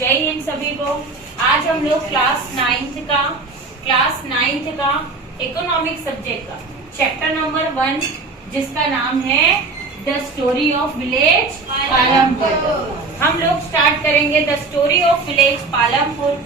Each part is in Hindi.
जय हिंद सभी को। आज हम लोग क्लास नाइन्थ का इकोनॉमिक सब्जेक्ट का चैप्टर नंबर 1 जिसका नाम है the story of village Palampur हम लोग स्टार्ट करेंगे। The story of village Palampur,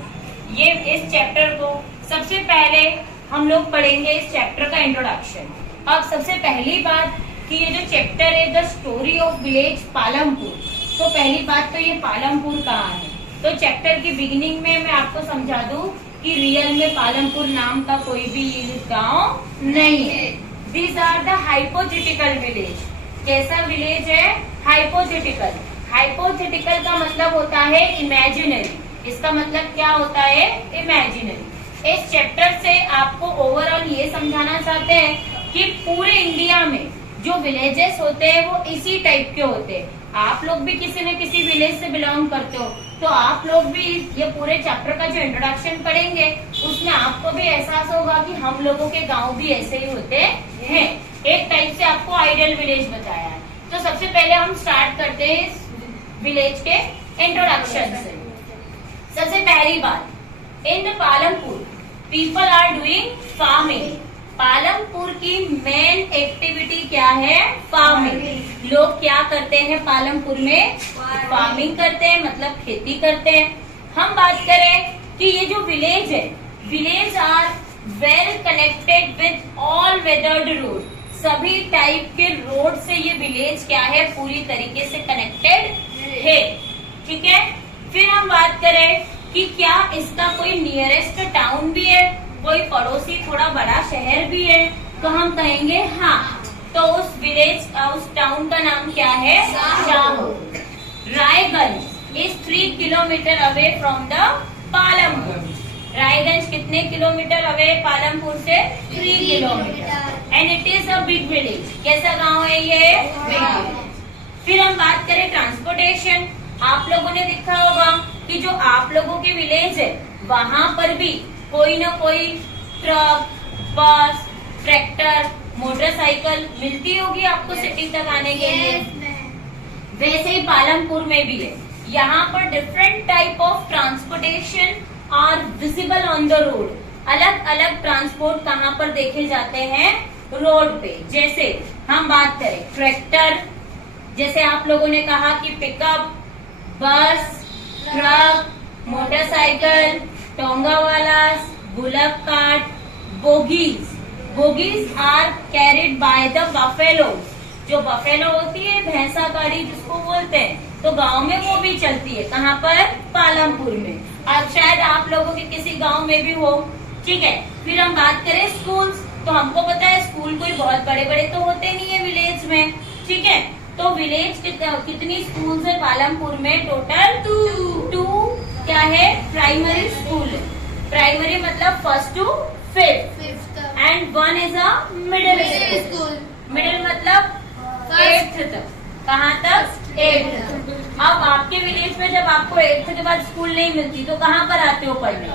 ये इस चैप्टर को सबसे पहले हम लोग पढ़ेंगे इस चैप्टर का इंट्रोडक्शन। अब सबसे पहली बात कि ये जो चैप्टर है the story of village Palampur, तो पहली बात तो ये पालमपुर कहाँ है। तो चैप्टर की बिगिनिंग में मैं आपको समझा दूं कि रियल में पालमपुर नाम का कोई भी गांव नहीं है। These are the hypothetical village. कैसा विलेज है? हाइपोथेटिकल। हाइपोथेटिकल का मतलब होता है इमेजिनरी। इसका मतलब क्या होता है? इमेजिनरी। इस चैप्टर से आपको ओवरऑल ये समझाना चाहते हैं कि पूरे इंडिया में जो विलेजेस होते हैं वो इसी टाइप के होते हैं। आप लोग भी किसी न किसी विलेज से बिलोंग करते हो, तो आप लोग भी ये पूरे चैप्टर का जो इंट्रोडक्शन पढ़ेंगे उसमें आपको भी एहसास होगा कि हम लोगों के गांव भी ऐसे ही होते हैं। एक टाइप से आपको आइडियल विलेज बताया है। तो सबसे पहले हम स्टार्ट करते हैं इस विलेज के इंट्रोडक्शन से। सबसे पहली बात, in Palampur people are doing farming. Palampur की मेन एक्टिविटी क्या है? फार्मिंग। लोग क्या करते हैं पालमपुर में? फार्मिंग करते हैं, मतलब खेती करते हैं। हम बात करें कि ये जो विलेज है, village are well connected with all weathered road. सभी टाइप के रोड से ये विलेज क्या है? पूरी तरीके से कनेक्टेड है। ठीक है। फिर हम बात करें कि क्या इसका कोई नियरेस्ट टाउन भी है, कोई पड़ोसी थोड़ा बड़ा शहर भी है, तो हम कहेंगे हाँ। तो उस विलेज उस टाउन का नाम क्या है? Shaho. Raiganj is 3 kilometre away from the Palampur. Raiganj कितने किलोमीटर अवे पालमपुर से? 3 kilometre. And it is a big village. कैसा गांव है ये? Big village. फिर हम बात करें ट्रांसपोर्टेशन। आप लोगों ने देखा होगा कि जो आप लोगों के विलेज है वहाँ पर भी कोई न कोई ट्रक, बस, ट्रैक्टर, मोटरसाइकिल मिलती होगी आपको सिटी तक आने के लिए। वैसे ही पालमपुर में भी है। यहाँ पर different type of transportation are visible on the road. अलग अलग ट्रांसपोर्ट कहाँ पर देखे जाते हैं? रोड पे। जैसे हम बात करें ट्रैक्टर, जैसे आप लोगों ने कहा कि पिकअप, बस, ट्रक, मोटरसाइकिल, टोंगा वाला, bullock cart, bogies. Bogies are carried by the buffalo. जो बफेलो होती है भैंसा गाड़ी जिसको बोलते हैं, तो गांव में वो भी चलती है। कहाँ पर? पालमपुर में। अब शायद आप लोगों के किसी गांव में भी हो। ठीक है। फिर हम बात करें स्कूल्स, तो हमको पता है स्कूल कोई बहुत बड़े बड़े तो होते नहीं है विलेज में। ठीक है। तो विलेज कितनी स्कूल्स है पालमपुर में? टोटल 2 क्या है? Primary school. प्राइमरी मतलब 1st to 5th and 1 is a middle school. Middle मतलब 8th तक। कहाँ तक? 8th तक। अब आपके विलेज में जब आपको 8th के बाद स्कूल नहीं मिलती तो कहाँ पर आते हो पढ़ने?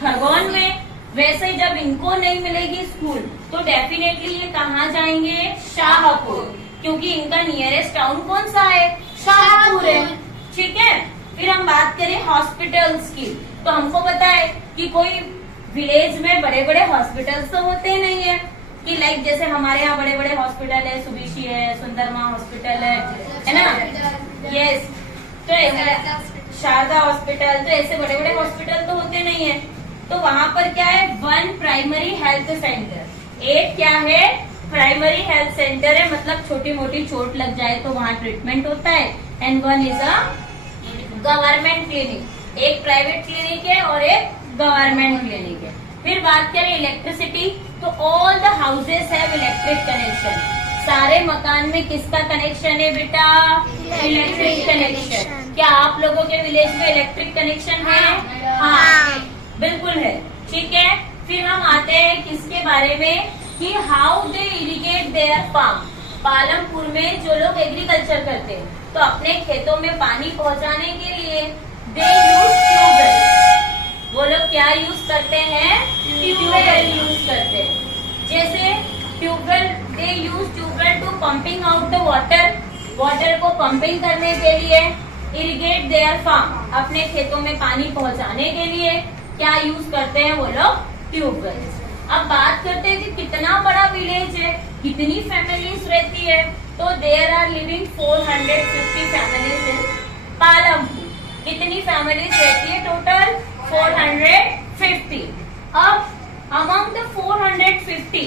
खरगोन में। वैसे जब इनको नहीं मिलेगी स्कूल तो डेफिनेटली ये कहाँ जाएंगे? शाहपुर, क्योंकि इनका नियरेस्ट टाउन कौन सा है? शाहपुर है। ठीक है। फिर हम बात करें हॉस्पिटल्स की, तो हमको पता है कि कोई विलेज में बड़े बड़े हॉस्पिटल्स तो होते नहीं है कि लाइक जैसे हमारे यहाँ बड़े बड़े हॉस्पिटल है, सुबीशी है, सुंदरमा हॉस्पिटल है ना? यस। तो शारदा हॉस्पिटल, तो ऐसे बड़े बड़े हॉस्पिटल तो होते नहीं है। तो वहाँ पर क्या है? 1 प्राइमरी हेल्थ सेंटर। 8 क्या है? प्राइमरी हेल्थ सेंटर है, मतलब छोटी मोटी चोट लग जाए तो वहाँ ट्रीटमेंट होता है। And 1 is a government clinic. एक प्राइवेट क्लिनिक है और एक गवर्नमेंट क्लिनिक है। फिर बात करें इलेक्ट्रिसिटी, तो all the houses have electric connection. सारे मकान में किसका कनेक्शन है बेटा? Electric connection. क्या आप लोगों के विलेज में इलेक्ट्रिक कनेक्शन है? हाँ, बिल्कुल है। ठीक है। फिर हम आते हैं किसके बारे में कि how they irrigate their farm. Palampur में जो लोग एग्रीकल्चर करते हैं तो अपने खेतों में पानी पहुंचाने के लिए दे यूज ट्यूबवेल। वो लोग क्या यूज करते हैं? ट्यूबवेल यूज करते हैं। जैसे tube well, they use tube well to pumping out the water. Water को पंपिंग करने के लिए इरिगेट देयर फार्म, अपने खेतों में पानी पहुंचाने के लिए क्या यूज करते हैं वो लोग, ट्यूबवेल्स। अब बात करते हैं कि कितना बड़ा विलेज है, कितनी फैमिलीज रहती है, तो there are living 450 families in Palampur. कितनी फैमिलीज रहती है टोटल, 450। अब अमंग द 450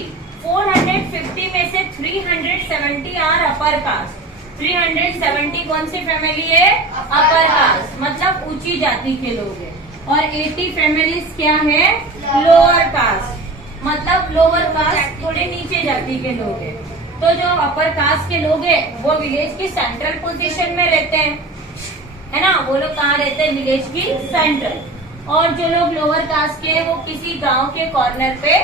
में से 370 आर अपर कास्ट। 370 कौन सी फैमिली है, अपर कास्ट, मतलब ऊंची जाति के लोग हैं। और 80 फैमिलीज क्या है, लोअर कास्ट, मतलब लोअर कास्ट, थोड़े नीचे जाति के लोग हैं। तो जो अपर कास्ट के लोग हैं वो विलेज की सेंट्रल पोजीशन में रहते हैं, है ना, वो लोग कहाँ रहते हैं, विलेज की सेंट्रल। और जो लोग लोअर कास्ट के हैं वो किसी गांव के कॉर्नर पे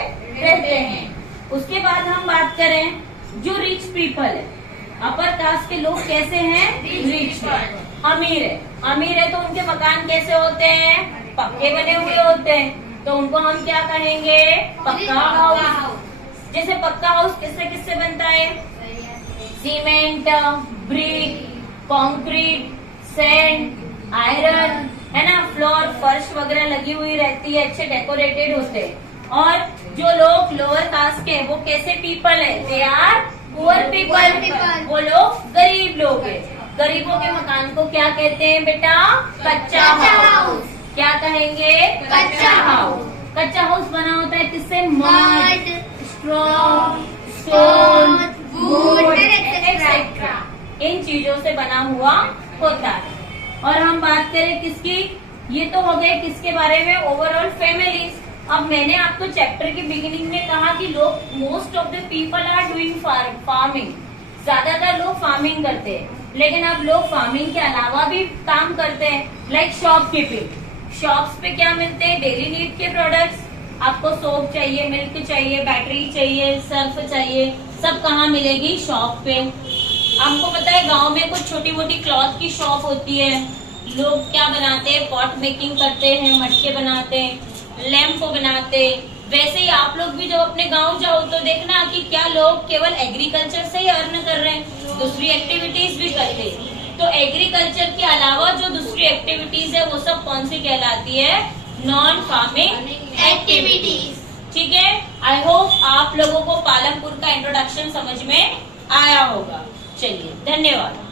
रहते हैं। उसके बाद हम बात करें जो रिच पीपल है, अपर कास्ट के लोग कैसे हैं, रिच है, अमीर है। अमीर है तो उनके मकान कैसे होते हैं, पक्के बने हुए होते हैं, तो उनको हम क्या कहेंगे, पक्का हाउस। जैसे पक्का हाउस किससे बनता है, cement, brick, concrete, sand, iron, है ना, फ्लोर, फर्श वगैरह लगी हुई रहती है, अच्छे डेकोरेटेड होते हैं। और जो लोग लोअर कास्ट के वो कैसे पीपल है, दे आर पुअर पीपल, वो लोग गरीब लोग हैं। गरीबों के मकान को क्या कहते हैं बेटा, कच्चा हाउस। क्या कहेंगे, कच्चा हाउस। कच्चा हाउस बना होता है किससे, mud, straw, stone, wood etcetera, इन चीजों से बना हुआ होता है। और हम बात करें किसकी, ये तो हो गए किसके बारे में, ओवरऑल फैमिलीज। अब मैंने आपको चैप्टर की बिगिनिंग में कहा कि लोग most of the people are doing farming, ज्यादातर लोग फार्मिंग करते हैं, लेकिन अब लोग फार्मिंग के अलावा भी काम करते हैं, लाइक शॉपकीपिंग। शॉप्स पे क्या मिलते हैं, डेली नीड के प्रोडक्ट्स। आपको सोप चाहिए, मिल्क चाहिए, बैटरी चाहिए, सर्फ चाहिए, सब कहाँ मिलेगी, शॉप पे। आपको पता है गांव में कुछ छोटी मोटी क्लॉथ की शॉप होती है, लोग क्या बनाते हैं, पॉट मेकिंग करते हैं, मटके बनाते हैं, लैंप बनाते। वैसे ही आप लोग भी जब अपने गांव जाओ तो देखना कि क्या लोग केवल एग्रीकल्चर से ही अर्न कर रहे हैं, दूसरी एक्टिविटीज भी करते हैं। तो एग्रीकल्चर के अलावा जो दूसरी एक्टिविटीज है वो सब कौन सी कहलाती है, नॉन फार्मिंग एक्टिविटीज। ठीक है, आई होप आप लोगों को पालमपुर का इंट्रोडक्शन समझ में आया होगा। चलिए, धन्यवाद।